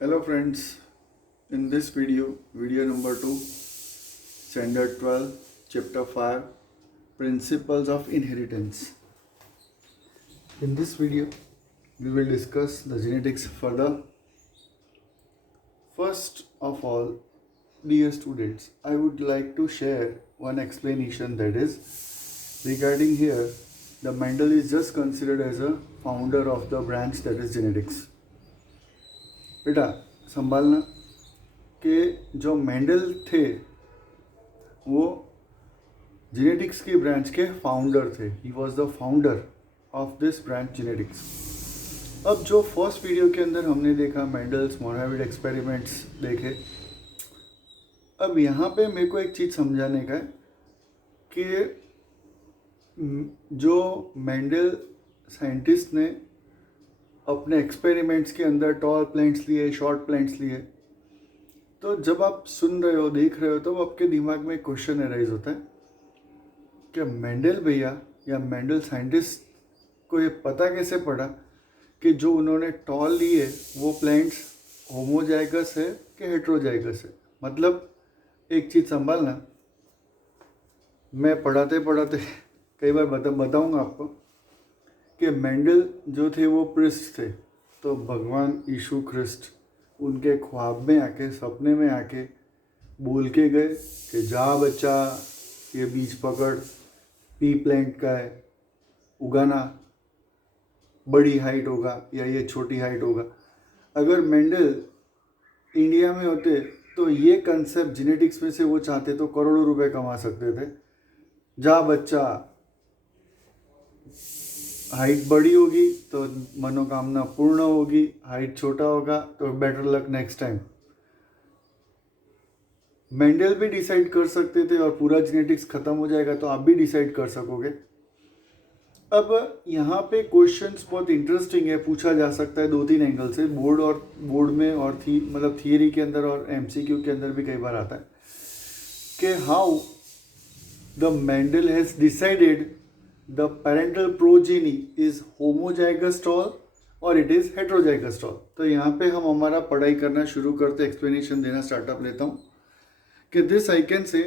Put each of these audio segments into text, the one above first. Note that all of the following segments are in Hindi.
Hello friends, in this video number 2, Standard 12, Chapter 5, Principles of Inheritance. In this video, we will discuss the genetics further. First of all, dear students, I would like to share one explanation, that is regarding here, the Mendel is just considered as a founder of the branch that is genetics. बेटा संभालना कि जो मेंडल थे वो जेनेटिक्स की ब्रांच के फाउंडर थे. He was the founder of this branch genetics. अब जो फर्स्ट वीडियो के अंदर हमने देखा मेंडल्स मोनाविड एक्सपेरिमेंट्स देखे. अब यहाँ पे मेरे को एक चीज़ समझाने का है कि जो मेंडल साइंटिस्ट ने अपने एक्सपेरिमेंट्स के अंदर टॉल प्लांट्स लिए, शॉर्ट प्लांट्स लिए, तो जब आप सुन रहे हो, देख रहे हो, तो आपके दिमाग में क्वेश्चन अराइज होता है कि मेंडल भैया या मेंडल साइंटिस्ट को ये पता कैसे पड़ा कि जो उन्होंने टॉल लिए वो प्लांट्स होमोजाइगस है कि हेट्रोजाइगस है. मतलब एक चीज़ संभालना, मैं पढ़ाते पढ़ाते कई बार बताऊंगा आपको कि मेंडल जो थे वो प्रिस्ट थे. तो भगवान यीशु ख्रिस्ट उनके ख्वाब में आके, सपने में आके बोल के गए कि जा बच्चा, ये बीज पकड़, पी प्लांट का है, उगाना, बड़ी हाइट होगा या ये छोटी हाइट होगा. अगर मेंडल इंडिया में होते तो ये कंसेप्ट जेनेटिक्स में से वो चाहते तो करोड़ों रुपए कमा सकते थे. जा बच्चा, हाइट बड़ी होगी तो मनोकामना पूर्ण होगी, हाइट छोटा होगा तो better luck next time. Mendel भी डिसाइड कर सकते थे और पूरा जेनेटिक्स खत्म हो जाएगा तो आप भी डिसाइड कर सकोगे. अब यहाँ पे क्वेश्चंस बहुत इंटरेस्टिंग है, पूछा जा सकता है 2-3 एंगल से, बोर्ड में और मतलब थियरी के अंदर और एमसीक्यू के अंदर भी कई बार आता है कि how the Mendel has decided the parental progeny is homozygous tall or it is heterozygous tall. तो यहाँ पे हम हमारा पढ़ाई करना शुरू करते, एक्सप्लेनेशन देना स्टार्टअप लेता हूँ कि this I can say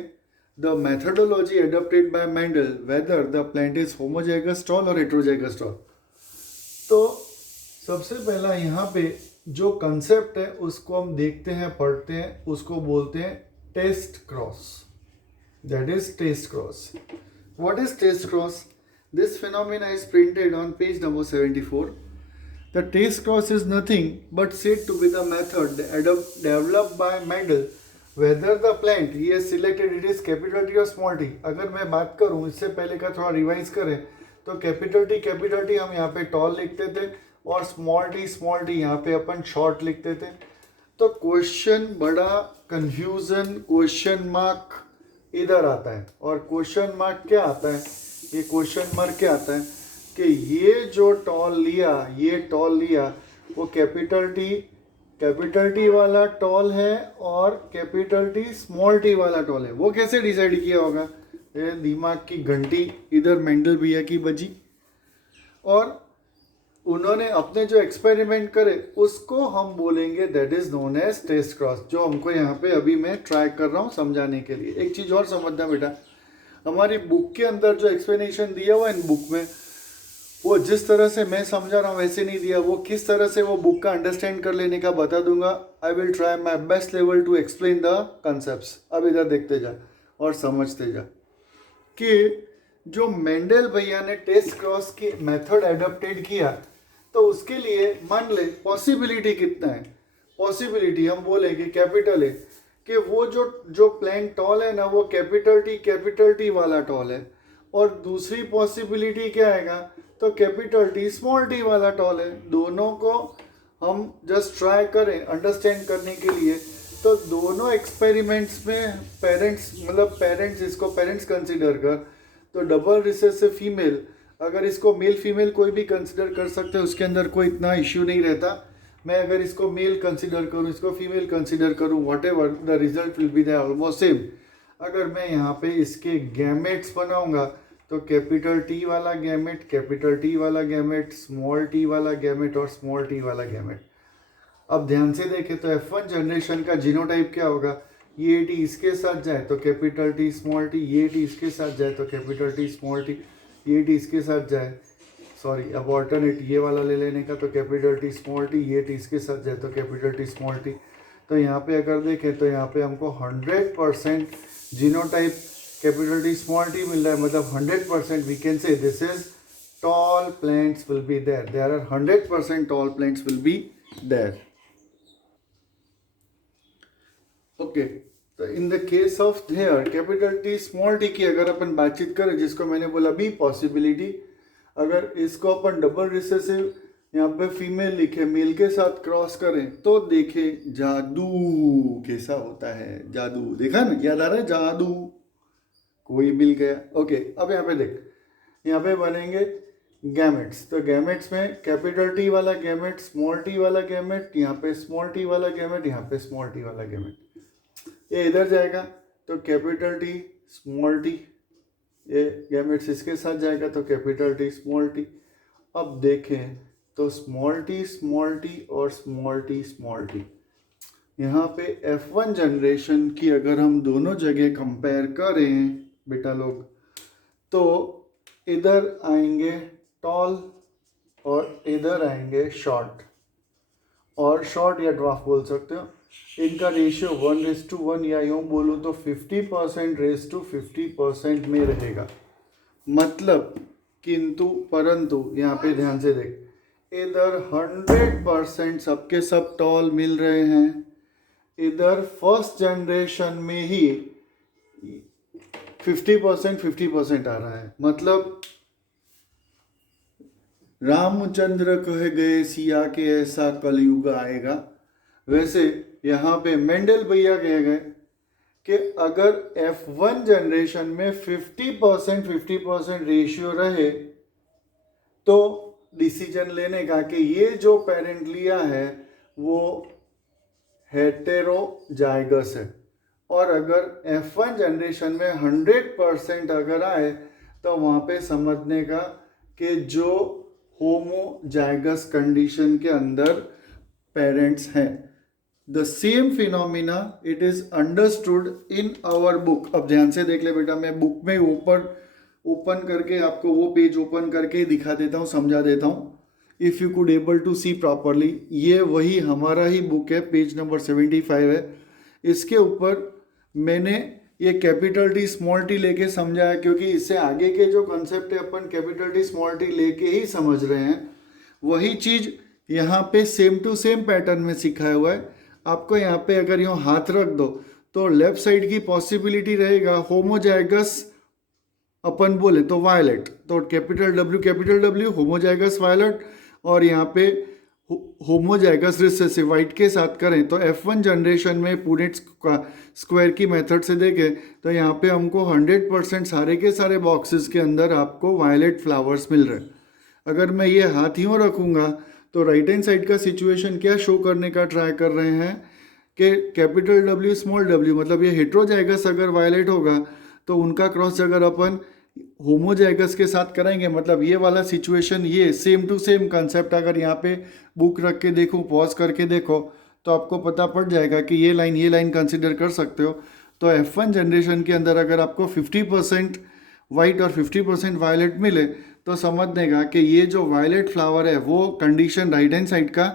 the methodology adopted by Mendel whether the plant is homozygous tall और heterozygous tall. तो सबसे पहला यहाँ पे जो कंसेप्ट है उसको हम देखते हैं, पढ़ते हैं, उसको बोलते हैं test cross. That is test cross. What is test cross? This phenomena is printed on page number 74. The test cross is nothing but said to be the method developed by Mendel whether the plant he has selected it is capital T or small t. अगर मैं बात करूँ, इससे पहले का थोड़ा रिवाइज करें तो कैपिटल टी हम यहाँ पे टॉल लिखते थे और स्मॉल टी यहाँ पे अपन शॉर्ट लिखते थे. तो क्वेश्चन बड़ा कन्फ्यूजन, क्वेश्चन मार्क इधर आता है. और क्वेश्चन मार्क क्या आता है? ये क्वेश्चन मार्क क्या आता है कि ये जो टॉल लिया वो कैपिटल टी वाला टॉल है और कैपिटल टी स्मॉल टी वाला टॉल है. वो कैसे डिसाइड किया होगा? ये दिमाग की घंटी इधर मेंडल भैया की बजी और उन्होंने अपने जो एक्सपेरिमेंट करे उसको हम बोलेंगे that is known as test cross, जो हमको यहाँ पे अभी मैं ट्राई कर रहा हूँ समझाने के लिए. एक चीज़ और समझना बेटा, हमारी बुक के अंदर जो एक्सप्लेनेशन दिया हुआ है इन बुक में, वो जिस तरह से मैं समझा रहा हूँ वैसे नहीं दिया. वो किस तरह से वो बुक का अंडरस्टैंड कर लेने का बता दूंगा. I will try my best level to explain the concepts. अब इधर देखते जा और समझते जा कि जो मेंडल भैया ने टेस्ट क्रॉस की मेथड एडॉप्टेड किया तो उसके लिए मान ले पॉसिबिलिटी कितना है. पॉसिबिलिटी हम बोले कि कैपिटल है कि वो जो प्लांट टॉल है ना वो कैपिटल टी वाला टॉल है. और दूसरी पॉसिबिलिटी क्या आएगा? तो कैपिटल टी स्मॉल टी वाला टॉल है. दोनों को हम जस्ट ट्राई करें अंडरस्टैंड करने के लिए. तो दोनों एक्सपेरिमेंट्स में पेरेंट्स इसको पेरेंट्स कंसिडर कर, तो डबल रिसेसिव फीमेल, अगर इसको मेल फीमेल कोई भी कंसिडर कर सकते हैं, उसके अंदर कोई इतना इश्यू नहीं रहता. मैं अगर इसको मेल कंसिडर करूँ, इसको फीमेल कंसिडर करूँ, whatever the result will be there almost same. अगर मैं यहाँ पे इसके गैमेट्स बनाऊंगा तो कैपिटल टी वाला गैमेट, स्मॉल टी वाला गैमेट और स्मॉल टी वाला गैमेट. अब ध्यान से देखें तो F1 जनरेशन का जीनोटाइप क्या होगा, ये टी इसके साथ जाए तो कैपिटल टी स्मॉल टी, ये टी इसके साथ जाए तो कैपिटल टी स्मॉल टी, ये टी इसके साथ जाए, सॉरी अब ऑल्टरनेट ये वाला ले लेने का तो कैपिटल टी स्मॉल टी, ये टी इसके साथ जाए तो कैपिटल टी स्मॉल टी। तो यहाँ पे अगर देखें तो यहाँ पे हमको 100% genotype capital T small T मिल रहा है, मतलब 100% we can say this is tall plants will be there. There are 100% tall plants will be there. Okay. तो in the case of here capital T small T की अगर अपन बातचीत करें, जिसको मैंने बोला बी पॉसिबिलिटी, अगर इसको अपन डबल रिसेसिव यहाँ पे फीमेल लिखे मेल के साथ क्रॉस करें तो देखे जादू कैसा होता है। जादू देखा ना, याद आ रहा है जादू, कोई मिल गया। ओके अब यहाँ पे देख, यहाँ पे बनेंगे गैमेट्स। तो गैमेट्स में कैपिटल टी वाला गैमेट, स्मॉल टी वाला गैमेट, यहाँ पे स्मॉल टी वाला गैमेट, यहाँ पे स्मॉल टी वाला गैमेट। ये इधर जाएगा तो कैपिटल टी स्मॉल टी, ये गैमेट्स इसके साथ जाएगा तो कैपिटल टी स्मॉल टी। अब देखें तो स्मॉल टी और स्मॉल टी। यहाँ पे F1 जनरेशन की अगर हम दोनों जगह कंपेयर करें बेटा लोग, तो इधर आएंगे टॉल और इधर आएंगे शॉर्ट, और शॉर्ट या ड्वार्फ बोल सकते हो। इनका रेशियो 1:1 या यूँ बोलूँ तो 50% रेस टू 50% में रहेगा। मतलब किंतु परंतु यहाँ पे ध्यान से देख, इधर 100% सबके सब टॉल मिल रहे हैं, इधर फर्स्ट जनरेशन में ही 50% आ रहा है। मतलब रामचंद्र कह गए सिया के ऐसा कलयुग आएगा, वैसे यहाँ पे मेंडल भैया कह गए कि अगर F1 जनरेशन में 50% रेशियो रहे तो डिसीजन लेने का कि ये जो पेरेंट लिया है वो हेटेरोजाइगस है, और अगर F1 जनरेशन में 100% अगर आए तो वहाँ पे समझने का कि जो होमोजाइगस कंडीशन के अंदर पेरेंट्स हैं। The same phenomena it is understood in our book. अब ध्यान से देख ले बेटा, मैं बुक में ओपन करके आपको वो पेज ओपन करके दिखा देता हूँ, समझा देता हूँ, if you could able to see properly. ये वही हमारा ही बुक है, पेज नंबर 75 है। इसके ऊपर मैंने ये कैपिटल टी स्मॉल टी लेके समझाया, क्योंकि इससे आगे के जो कंसेप्ट है अपन कैपिटल टी स्मॉल टी लेके ही समझ रहे हैं। वही चीज़ यहाँ पे सेम टू सेम पैटर्न में सिखाया हुआ है। आपको यहाँ पे अगर यूँ हाथ रख दो तो लेफ्ट साइड की पॉसिबिलिटी रहेगा होमोजाइगस, अपन बोले तो वायलेट, तो कैपिटल डब्ल्यू होमोजाइगस वायलेट, और यहाँ पे होमोजाइगस रिसेसिव वाइट के साथ करें तो F1 जनरेशन में पुनेट स्क्वायर की मेथड से देखें तो यहाँ पे हमको 100% सारे के सारे बॉक्सेस के अंदर आपको वायलेट फ्लावर्स मिल रहे हैं। अगर मैं ये हाथ यूँ रखूँगा तो राइट हैंड साइड का सिचुएशन क्या शो करने का ट्राई कर रहे हैं कि कैपिटल डब्ल्यू स्मॉल डब्ल्यू, मतलब ये हेट्रोजाइगस अगर वायलेट होगा तो उनका क्रॉस अगर अपन होमोजाइगस के साथ कराएंगे, मतलब ये वाला सिचुएशन, ये सेम टू सेम कंसेप्ट अगर यहाँ पे बुक रख के देखूँ, पॉज करके देखो तो आपको पता पड़ जाएगा कि ये लाइन कंसिडर कर सकते हो। तो F1 जनरेशन के अंदर अगर आपको 50% वाइट और 50% वायलेट मिले तो समझ देगा कि ये जो वायलेट फ्लावर है वो कंडीशन राइट हैंड साइड का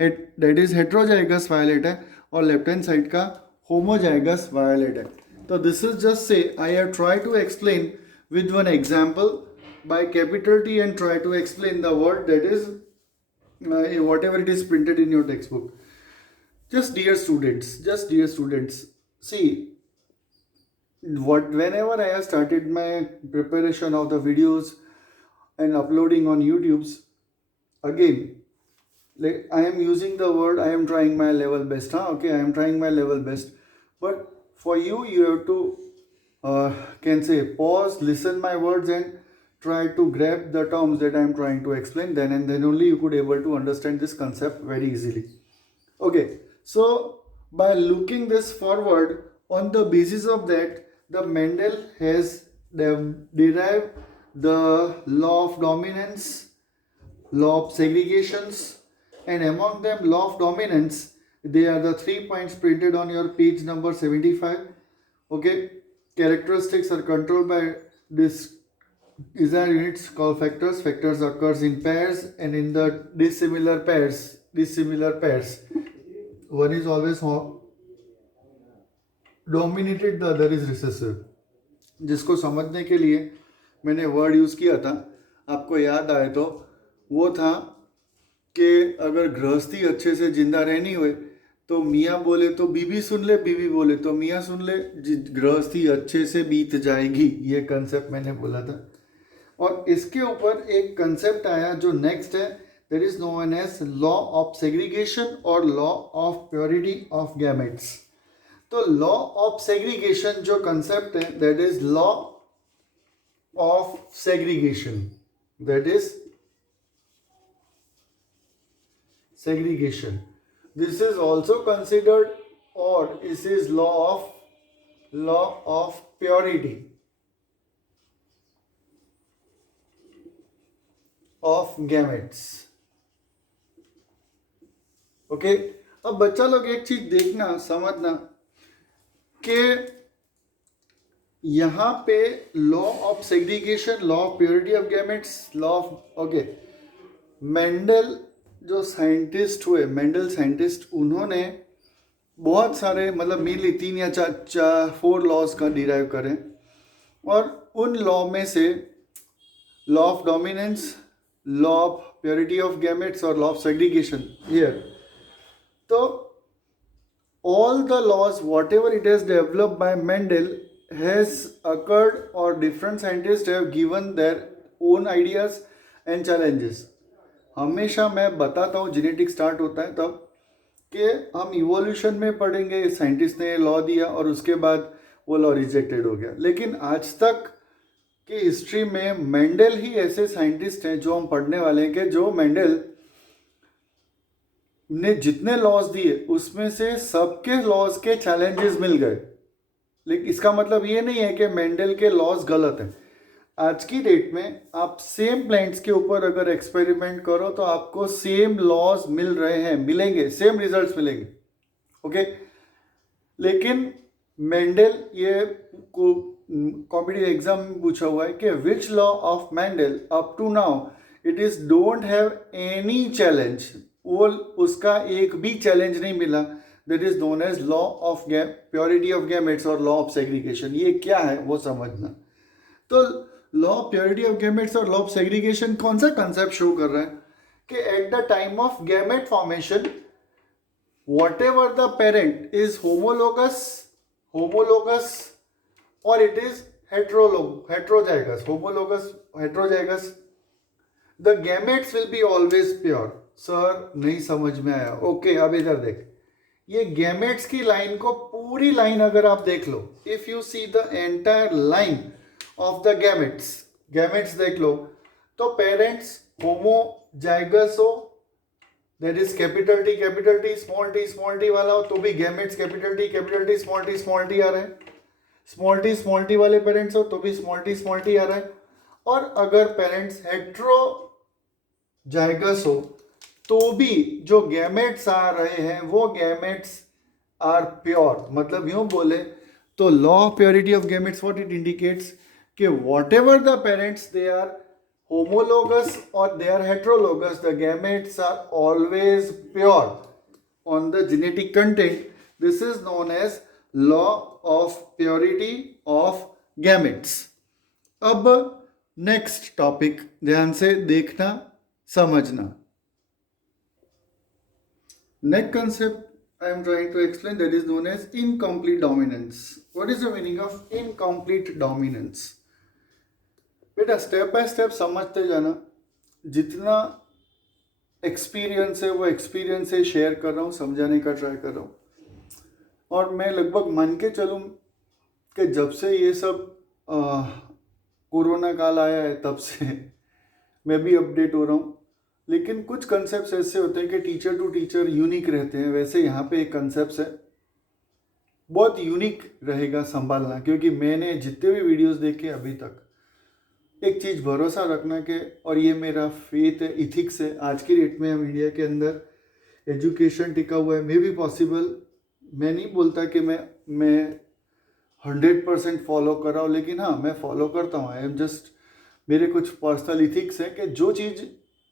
दैट इज हेट्रोजाइगस वायलेट है और लेफ्ट हैंड साइड का होमोजाइगस वायलेट है। तो this is just say I have try to explain with one example by capital T and try to explain the word that is whatever it is printed in your textbook. Just dear students, see, whenever I have started my preparation of the videos and uploading on YouTube's, again, like I am using the word, I am trying my level best, okay, I am trying my level best, but for you have to can say pause, listen my words and try to grab the terms that I am trying to explain, then and then only you could able to understand this concept very easily. Okay, so by looking this forward, on the basis of that, the Mendel has derived the law of dominance, law of segregations, and among them law of dominance. They are the 3 points printed on your page number 75. Okay, characteristics are controlled by this design units called factors. Factors occurs in pairs and in the dissimilar pairs. One is always dominated, the other is recessive. जिसको समझने के लिए मैंने वर्ड यूज़ किया था, आपको याद आए तो, वो था कि अगर गृहस्थी अच्छे से जिंदा रहनी हुए तो मियाँ बोले तो बीवी सुन ले, बीवी बोले तो मियाँ सुन ले, गृहस्थी अच्छे से बीत जाएगी। ये कंसेप्ट मैंने बोला था। और इसके ऊपर एक कंसेप्ट आया जो नेक्स्ट है, that is known as law of segregation और law of purity of gametes. तो लॉ ऑफ सेग्रीगेशन जो कंसेप्ट है, that is law of segregation, that is segregation. This is also considered, or this is law of purity of gametes. Okay, अब बच्चा लोग एक चीज देखना समझना कि यहाँ पे law of segregation, law of purity of gametes, law of okay, Mendel जो साइंटिस्ट हुए, मेंडल साइंटिस्ट, उन्होंने बहुत सारे मतलब मेनली 3 या 4 लॉज का डिराइव करें, और उन लॉ में से law of dominance, law of purity of gametes और लॉ ऑफ सेग्रीगेशन हियर। तो all the laws whatever it has developed by Mendel has occurred, or different scientists have given their own ideas and challenges. हमेशा मैं बताता हूँ जेनेटिक स्टार्ट होता है तब कि हम इवोल्यूशन में पढ़ेंगे, साइंटिस्ट ने लॉ दिया और उसके बाद वो लॉ रिजेक्टेड हो गया। लेकिन आज तक की हिस्ट्री में मेंडल ही ऐसे साइंटिस्ट हैं जो हम पढ़ने वाले हैं कि जो मेंडल ने जितने लॉज दिए उसमें से सबके लॉज के चैलेंजेस मिल गए। लेकिन इसका मतलब ये नहीं है कि मेंडल के लॉज गलत हैं। आज की डेट में आप सेम प्लांट्स के ऊपर अगर एक्सपेरिमेंट करो तो आपको सेम लॉज मिल रहे हैं, मिलेंगे, सेम रिजल्ट्स मिलेंगे। ओके, लेकिन मेंडल ये कॉम्पिटिटिव एग्जाम में पूछा हुआ है कि which law of Mendel up to now it is don't have any challenge, वो उसका एक भी चैलेंज नहीं मिला, that is known as law of purity of gametes और लॉ ऑफ सेग्रीगेशन। ये क्या है वो समझना। तो law of purity of gametes और लॉ ऑफ सेग्रीगेशन कौन सा कंसेप्ट शो कर रहा है कि at the time of gamete formation whatever the parent is homologous or it is heterozygous, homologous, heterozygous, the gametes will be always pure. Sir नहीं समझ में आया। ओके, अब इधर देख, ये गैमेट्स की लाइन को पूरी लाइन अगर आप देख लो, if you see the entire line of the gametes देख लो, तो पेरेंट्स होमोजाइगस हो, that is capital T small T वाला हो तो भी gametes capital T small T आ रहा है, स्मॉल टी वाले पेरेंट्स हो तो भी स्मॉल टी आ रहा है। और अगर पेरेंट्स हेट्रोजाइगस हो तो भी जो गैमेट्स आ रहे हैं वो गैमेट्स आर प्योर। मतलब यूं बोले तो law of purity of gametes what it indicates कि whatever the parents they are homologous or they are heterologous, the gametes are always pure on the genetic content. This is known as law of purity of gametes. अब नेक्स्ट टॉपिक ध्यान से देखना समझना। Next concept I am trying to explain, that is known as incomplete dominance. What is the meaning of incomplete dominance? बेटा स्टेप बाय स्टेप समझते जाना, जितना एक्सपीरियंस है वो एक्सपीरियंस से शेयर कर रहा हूँ, समझाने का ट्राई कर रहा हूँ। और मैं लगभग मान के चलूँ कि जब से ये सब कोरोना काल आया है तब से मैं भी अपडेट हो रहा हूँ। लेकिन कुछ कंसेप्ट्स ऐसे होते हैं कि टीचर टू टीचर यूनिक रहते हैं, वैसे यहाँ पे एक कंसेप्ट है बहुत यूनिक रहेगा संभालना, क्योंकि मैंने जितने भी वीडियोस देखे अभी तक, एक चीज़ भरोसा रखना कि, और ये मेरा फेथ है, इथिक्स है, आज की डेट में हम इंडिया के अंदर एजुकेशन टिका हुआ है, मे बी पॉसिबल। मैं नहीं बोलता कि मैं 100% फॉलो कर रहा हूँ, लेकिन हाँ मैं फॉलो करता हूँ। आई एम जस्ट, मेरे कुछ पर्सनल इथिक्स हैं कि जो चीज़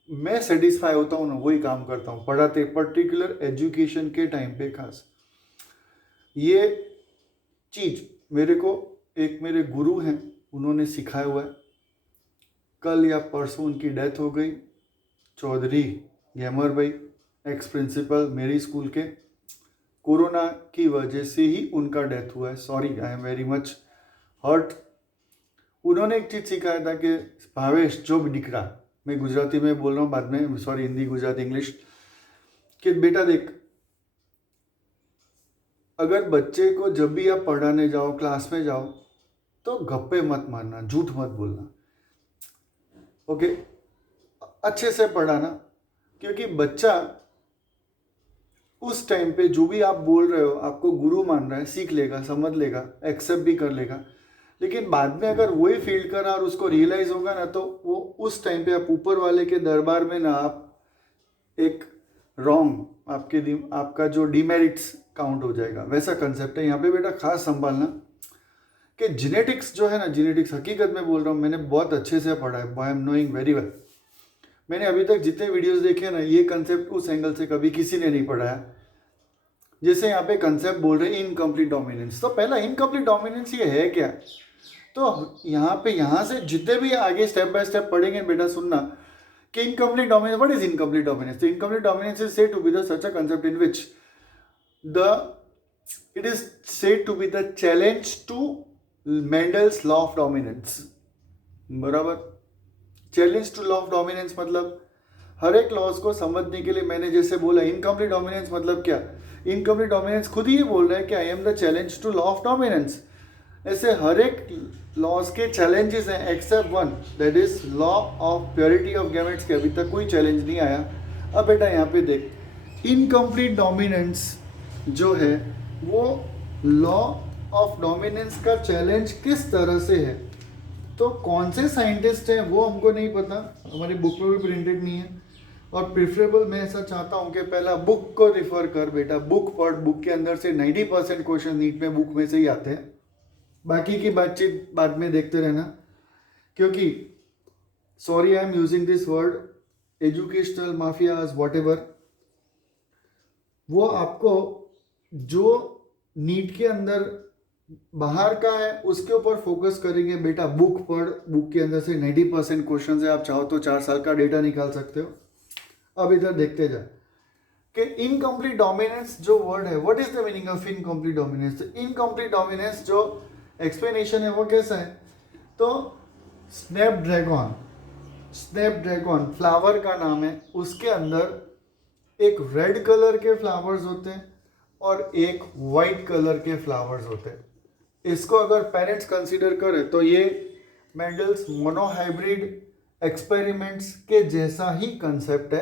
मैं सेटिस्फाई होता हूँ ना वही काम करता हूँ, पढ़ाते पर्टिकुलर एजुकेशन के टाइम पे खास। ये चीज़ मेरे को एक मेरे गुरु हैं उन्होंने सिखाया हुआ है। कल या परसों उनकी डेथ हो गई, चौधरी गैमर भाई, एक्स प्रिंसिपल मेरी स्कूल के। कोरोना की वजह से ही उनका डेथ हुआ है। Sorry, I am very much hurt. उन्होंने एक चीज़ सिखाया था कि भावेश जो भी दिख रहा, मैं गुजराती में बोल रहा हूँ बाद में, सॉरी हिंदी गुजराती इंग्लिश, कि बेटा देख, अगर बच्चे को जब भी आप पढ़ाने जाओ, क्लास में जाओ, तो गप्पे मत मारना, झूठ मत बोलना, ओके? अच्छे से पढ़ाना, क्योंकि बच्चा उस टाइम पे जो भी आप बोल रहे हो आपको गुरु मान रहा है, सीख लेगा, समझ लेगा, एक्सेप्ट भी कर लेगा। लेकिन बाद में अगर वही फील करा और उसको रियलाइज होगा ना, तो वो उस टाइम पे आप ऊपर वाले के दरबार में ना आप एक रॉन्ग, आपका जो डिमेरिट्स काउंट हो जाएगा। वैसा कंसेप्ट है यहाँ पे बेटा, खास संभालना कि जेनेटिक्स जो है ना, जेनेटिक्स हकीकत में बोल रहा हूँ, मैंने बहुत अच्छे से पढ़ा है, I am knowing very well. मैंने अभी तक जितने वीडियोस देखे ना, ये कंसेप्ट उस एंगल से कभी किसी ने नहीं पढ़ाया। जैसे यहाँ पे कंसेप्ट बोल रहे हैं इनकम्प्लीट डोमिनेंस, तो पहला इनकम्प्लीट डोमिनेंस ये है क्या? तो यहाँ से जितने भी आगे स्टेप बाय स्टेप पढ़ेंगे बेटा, सुनना कि incomplete dominance, what is incomplete dominance? तो incomplete dominance is said to be the such a concept in which it is said to be the challenge to Mendel's law of dominance। बराबर, challenge to law of dominance मतलब हर एक लॉज को समझने के लिए मैंने जैसे बोला इनकम्प्लीट डोमिनेंस मतलब क्या, इनकम्प्लीट डोमिनेंस खुद ही बोल रहा है कि I am the challenge to law of dominance. ऐसे हर एक लॉज के चैलेंजेस हैं except one, that is law of purity of gametes के अभी तक कोई चैलेंज नहीं आया। अब बेटा यहाँ पे देख, इनकम्प्लीट डोमिनेंस जो है वो लॉ ऑफ डोमिनेंस का चैलेंज किस तरह से है, तो कौन से साइंटिस्ट हैं वो हमको नहीं पता, हमारी बुक में भी प्रिंटेड नहीं है। और प्रिफरेबल मैं ऐसा चाहता हूँ कि पहला बुक को रिफर कर बेटा, बुक पढ़, बुक के अंदर से 90% क्वेश्चन नीट में बुक में से ही आते हैं, बाकी की बातचीत बाद में देखते रहना। क्योंकि sorry I am using this word, educational mafias what ever, वो आपको जो नीट के अंदर बाहर का है उसके ऊपर फोकस करेंगे। बेटा बुक पढ़, बुक के अंदर से 90% क्वेश्चन है, आप चाहो तो 4 साल का डेटा निकाल सकते हो। अब इधर देखते जाए कि इनकम्प्लीट डोमिनेंस जो वर्ड है, what is the meaning of incomplete dominance? Incomplete dominance जो एक्सप्लेनेशन है वो कैसा है, तो स्नैपड्रैगन, स्नैपड्रैगन फ्लावर का नाम है, उसके अंदर एक रेड कलर के फ्लावर्स होते हैं और एक वाइट कलर के फ्लावर्स होते हैं। इसको अगर पेरेंट्स कंसीडर करें तो ये मेंडल्स मोनोहाइब्रिड एक्सपेरिमेंट्स के जैसा ही कंसेप्ट है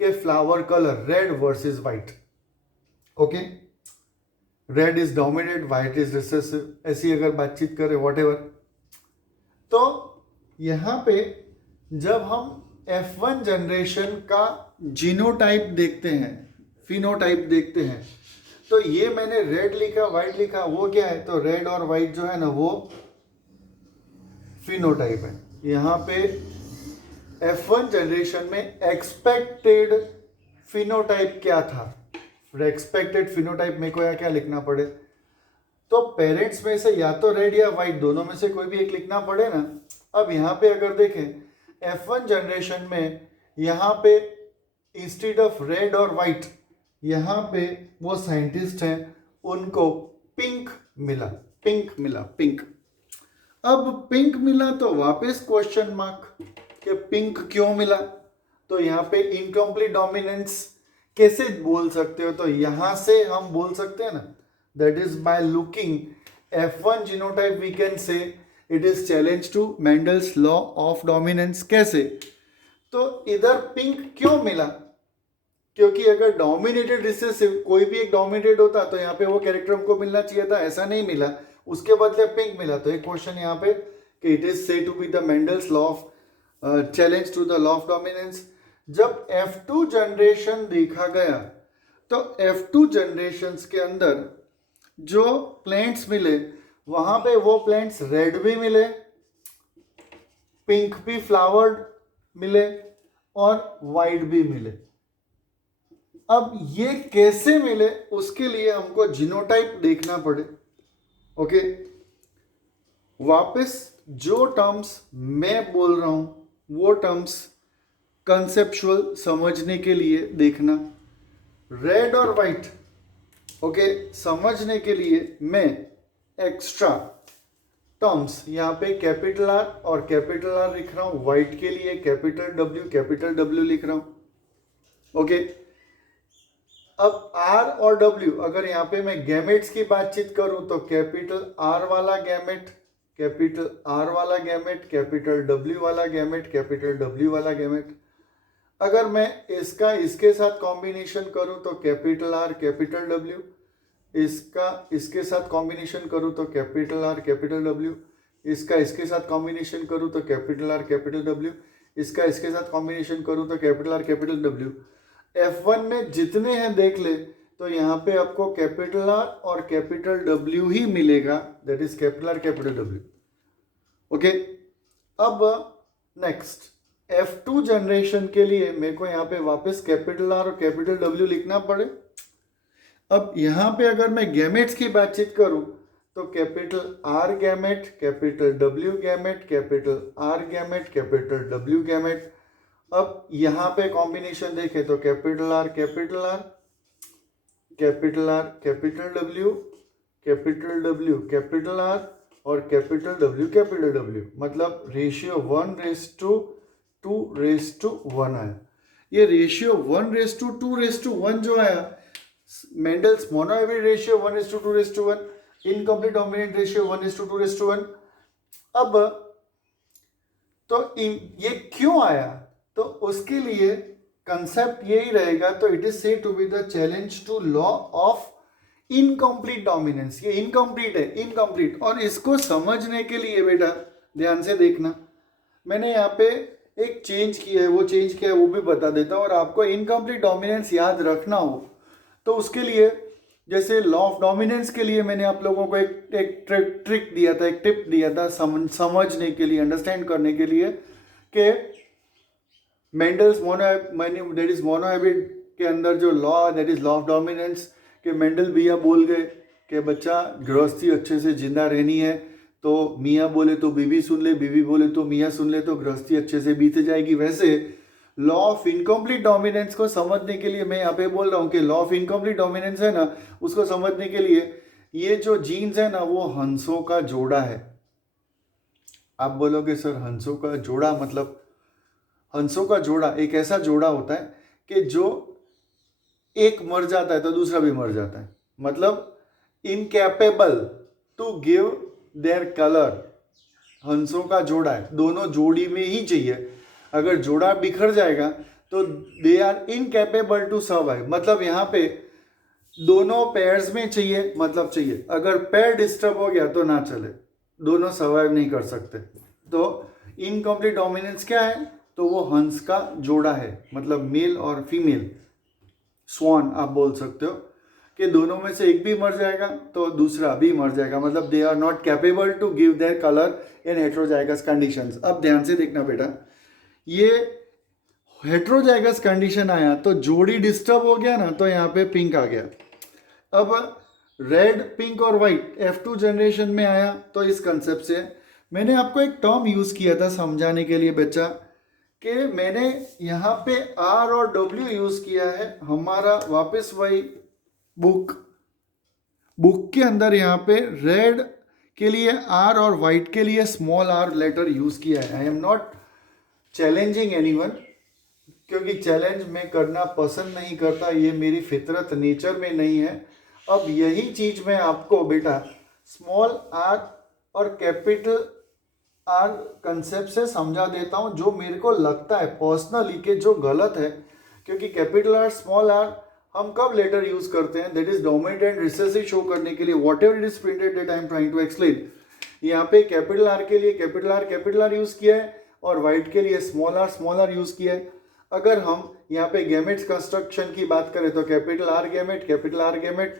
कि flower colour red versus white, okay, red is dominate, white is recessive, ऐसी अगर बातचीत करें व्हाटएवर। तो यहाँ पे जब हम F1 जनरेशन का जीनोटाइप देखते हैं, फिनोटाइप देखते हैं, तो ये मैंने रेड लिखा, व्हाइट लिखा, वो क्या है, तो रेड और व्हाइट जो है ना वो फिनोटाइप है। यहाँ पे F1 जनरेशन में एक्सपेक्टेड फिनोटाइप क्या था, एक्सपेक्टेड फिनोटाइप में को या क्या लिखना पड़े, तो पेरेंट्स में से या तो रेड या व्हाइट दोनों में से कोई भी एक लिखना पड़े ना। अब यहाँ पे अगर देखें F1 जनरेशन में, यहाँ पे इंस्टेड ऑफ रेड और व्हाइट, यहाँ पे वो साइंटिस्ट हैं उनको पिंक मिला, पिंक मिला, पिंक। अब पिंक मिला तो वापस क्वेश्चन मार्क कि पिंक क्यों मिला, तो यहाँ पे इनकम्प्लीट डोमिनेंस कैसे बोल सकते हो, तो यहाँ से हम बोल सकते हैं ना, that is by looking F1 genotype we can say it is challenge to Mendel's law of dominance. कैसे, तो इधर पिंक क्यों मिला, क्योंकि अगर डोमिनेटेड रिसेसिव कोई भी एक डोमिनेटेड होता तो यहाँ पे वो कैरेक्टर हमको मिलना चाहिए था, ऐसा नहीं मिला, उसके बदले पिंक मिला। तो एक क्वेश्चन यहाँ पे कि it is say to be the Mendel's law of challenge to the law of dominance. जब F2 जनरेशन देखा गया तो F2 जनरेशन्स के अंदर जो प्लांट्स मिले वहां पे वो प्लांट्स रेड भी मिले, पिंक भी फ्लावर्ड मिले और वाइट भी मिले। अब ये कैसे मिले उसके लिए हमको जीनोटाइप देखना पड़े। ओके, वापस जो टर्म्स मैं बोल रहा हूं वो टर्म्स कंसेप्चुअल समझने के लिए देखना। रेड और वाइट, ओके, समझने के लिए मैं एक्स्ट्रा टर्म्स यहाँ पे कैपिटल आर और कैपिटल आर लिख रहा हूं, वाइट के लिए कैपिटल डब्ल्यू लिख रहा हूं। ओके, अब आर और डब्ल्यू, अगर यहाँ पे मैं गैमेट्स की बातचीत करूं तो कैपिटल आर वाला गैमेट, कैपिटल आर वाला गैमेट, कैपिटल डब्ल्यू वाला गैमेट, कैपिटल डब्ल्यू वाला गैमेट। अगर मैं इसका इसके साथ कॉम्बिनेशन करूं तो कैपिटल आर कैपिटल डब्ल्यू, इसका इसके साथ कॉम्बिनेशन करूं तो कैपिटल आर कैपिटल डब्ल्यू, इसका इसके साथ कॉम्बिनेशन करूं तो कैपिटल आर कैपिटल डब्ल्यू, इसका इसके साथ कॉम्बिनेशन करूं तो capital R capital W. F1 में जितने हैं देख ले तो यहाँ पे आपको कैपिटल आर और कैपिटल डब्ल्यू ही मिलेगा, that is capital R capital W. Okay, अब नेक्स्ट F2 जनरेशन के लिए मेरे को यहाँ पे वापस कैपिटल आर और कैपिटल डब्ल्यू लिखना पड़े। अब यहाँ पे अगर मैं गैमेट्स की बातचीत करूं तो capital R gamete, capital W gamete, capital R gamete, capital W gamete. अब यहाँ पे कॉम्बिनेशन देखें तो capital R capital R, capital R capital W, capital W capital R और कैपिटल डब्ल्यू, मतलब रेशियो 1:2:1 आया। ये रेशियो 1:2:1 जो आया, Mendel's monohybrid ratio 1:2:1, incomplete dominant ratio 1:2:1। अब तो ये क्यों आया, तो उसके लिए कंसेप्ट यही रहेगा। तो it is said to be the challenge to law of incomplete dominance. ये इनकम्प्लीट है, इनकम्प्लीट, और इसको समझने के लिए बेटा ध्यान से देखना, मैंने यहाँ पे एक चेंज किया है, वो चेंज किया है वो भी बता देता हूँ। और आपको इनकम्प्लीट डोमिनेंस याद रखना हो तो उसके लिए, जैसे लॉ ऑफ डोमिनेंस के लिए मैंने आप लोगों को एक ट्रिक दिया था, एक टिप दिया था समझने के लिए, अंडरस्टैंड करने के लिए, कि मेंडल्स मोनोहाइब्रिड के अंदर जो law, that is law of dominance, कि मेंडल भैया बोल गए कि बच्चा गृहस्थी अच्छे से जिंदा रहनी है, तो मियाँ बोले तो बीवी सुन ले, बीवी बोले तो मियाँ सुन ले, तो गृहस्थी अच्छे से बीत जाएगी। वैसे लॉ ऑफ इनकम्प्लीट डोमिनेंस को समझने के लिए मैं यहाँ पे बोल रहा हूँ कि लॉ ऑफ इनकम्प्लीट डोमिनेंस है ना, उसको समझने के लिए ये जो जीन्स है ना वो हंसों का जोड़ा है। आप बोलोगे सर हंसों का जोड़ा मतलब? हंसों का जोड़ा एक ऐसा जोड़ा होता है कि जो एक मर जाता है तो दूसरा भी मर जाता है, मतलब incapable to give their colour. हंसों का जोड़ा है, दोनों जोड़ी में ही चाहिए। अगर जोड़ा बिखर जाएगा तो they are incapable to survive, मतलब यहाँ पे दोनों पेयर्स में चाहिए, मतलब चाहिए। अगर पेयर डिस्टर्ब हो गया तो ना चले, दोनों सर्वाइव नहीं कर सकते। तो इनकम्प्लीट डोमिनेंस क्या है, तो वो हंस का जोड़ा है, मतलब मेल और फीमेल, स्वान आप बोल सकते हो, कि दोनों में से एक भी मर जाएगा तो दूसरा भी मर जाएगा, मतलब they are not capable to give their colour in heterozygous conditions. अब ध्यान से देखना बेटा, ये हेटेरोजाइगस कंडीशन आया तो जोड़ी डिस्टर्ब हो गया ना, तो यहाँ पे पिंक आ गया। अब रेड, पिंक और व्हाइट F2 जनरेशन में आया, तो इस कंसेप्ट से मैंने आपको एक टर्म यूज किया था समझाने के लिए बच्चा, कि मैंने यहाँ पे R और W यूज किया है। हमारा वापस वही बुक के अंदर यहाँ पे रेड के लिए R और व्हाइट के लिए स्मॉल r लेटर यूज किया है। I am not challenging anyone, क्योंकि चैलेंज मैं करना पसंद नहीं करता, ये मेरी फितरत नेचर में नहीं है। अब यही चीज मैं आपको बेटा स्मॉल r और कैपिटल R कंसेप्ट से समझा देता हूँ, जो मेरे को लगता है पर्सनली कि जो गलत है। क्योंकि कैपिटल R स्मॉल r हम कब लेटर यूज करते हैं, that is dominant and recessive show करने के लिए, whatever it is printed that I am trying to explain. यहाँ पे कैपिटल R के लिए कैपिटल R यूज किया है और व्हाइट के लिए स्मॉल r यूज किया है। अगर हम यहाँ पे गैमेट्स कंस्ट्रक्शन की बात करें तो capital R gamete, capital R gamete,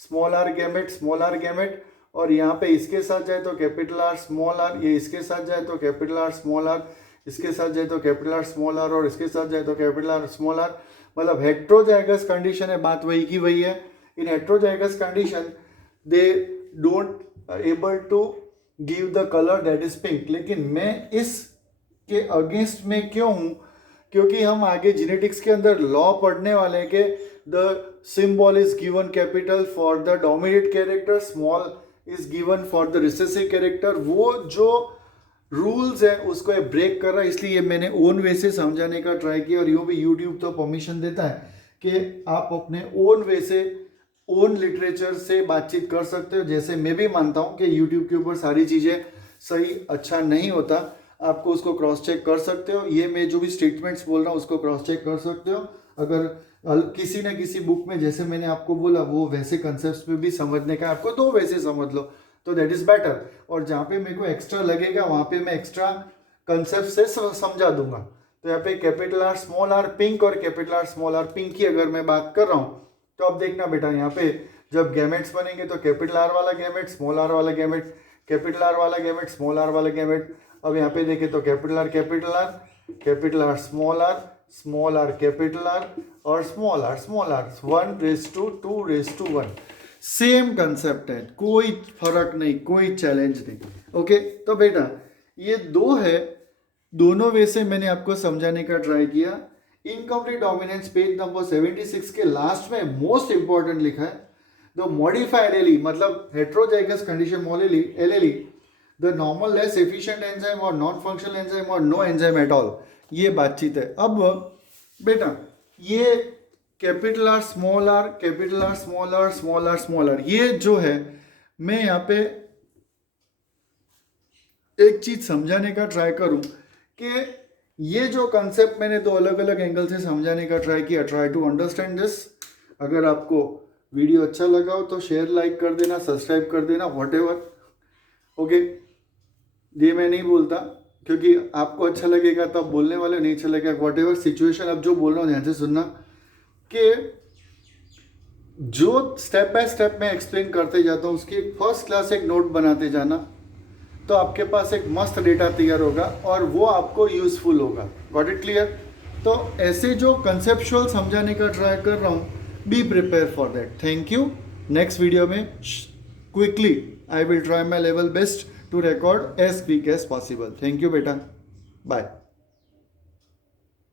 small R gamete, small R gamete, और यहाँ पे इसके साथ जाए तो कैपिटल आर स्मॉल आर, ये इसके साथ जाए तो कैपिटल आर स्मॉल आर, इसके साथ जाए तो कैपिटल आर स्मॉल आर, और इसके साथ जाए तो कैपिटल आर स्मॉल आर। मतलब हेट्रोजाइगस कंडीशन है, बात वही की वही है। In heterozygous condition they don't able to give the colour that is pink. लेकिन मैं इसके अगेंस्ट में क्यों हूँ? क्योंकि हम आगे जेनेटिक्स के अंदर लॉ पढ़ने वाले हैं कि the symbol is given capital for the dominate character, small is given for the recessive character. वो जो रूल्स है उसको ये ब्रेक कर रहा है, इसलिए मैंने ओन वे से समझाने का ट्राई किया। और यूँ भी यूट्यूब तो परमिशन देता है कि आप अपने ओन वे से, ओन लिटरेचर से बातचीत कर सकते हो। जैसे मैं भी मानता हूँ कि यूट्यूब के ऊपर सारी चीज़ें सही अच्छा नहीं होता, आपको उसको क्रॉस चेक कर सकते हो। ये मैं जो भी स्टेटमेंट्स बोल रहा हूँ उसको क्रॉस चेक कर सकते हो। अगर किसी न किसी बुक में जैसे मैंने आपको बोला वो वैसे कंसेप्ट में भी समझने का आपको तो वैसे समझ लो तो दैट इज़ बेटर। और जहाँ पे मेरे को एक्स्ट्रा लगेगा वहाँ पे मैं एक्स्ट्रा कंसेप्ट से समझा दूंगा। तो यहाँ पे capital R small R pink और capital R small R pink की अगर मैं बात कर रहा हूँ तो अब देखना बेटा, यहाँ पे जब गैमेट्स बनेंगे तो कैपिटल आर वाला गैमेट, स्मॉल आर वाला गैमेट, कैपिटल आर वाला गैमेट, स्मॉल आर वाला गैमेट। अब यहाँ पे देखें तो capital R, capital R, capital R small R, small R capital R, और small R, small R 1:2:1 same concept है, कोई फर्क नहीं, कोई चैलेंज नहीं। ओके, तो बेटा ये दो है, दोनों वे से मैंने आपको समझाने का ट्राई किया। इनकम्प्लीट डोमिनेंस पेज नंबर 76 के लास्ट में मोस्ट इंपॉर्टेंट लिखा है द मॉडिफाई एलएलई, मतलब heterozygous condition allele, the normal less efficient enzyme और नॉन फंक्शनल एंजाइम और नो एंजाइम एट ऑल, ये बातचीत है। अब बेटा ये capital R small R, capital R small R, small R small R, ये जो है मैं यहाँ पे एक चीज समझाने का ट्राई करूं कि ये जो कंसेप्ट मैंने दो अलग अलग एंगल से समझाने का ट्राई किया, ट्राई टू अंडरस्टैंड दिस। अगर आपको वीडियो अच्छा लगा हो तो शेयर लाइक कर देना, सब्सक्राइब कर देना, व्हाटएवर। ओके, ये मैं नहीं बोलता क्योंकि आपको अच्छा लगेगा तब बोलने वाले, नहीं अच्छा लगेगा व्हाटएवर सिचुएशन। अब जो बोल रहा हूँ ध्यान से सुनना कि जो स्टेप बाय स्टेप मैं एक्सप्लेन करते जाता हूँ उसकी एक फर्स्ट क्लास एक नोट बनाते जाना, तो आपके पास एक मस्त डेटा तैयार होगा और वो आपको यूजफुल होगा। Got it clear? तो ऐसे जो कंसेप्चुअल समझाने का ट्राई कर रहा हूँ, be prepare for that. Thank you. Next video में quickly I will try my level best to record as quick as possible. Thank you बेटा, बाय।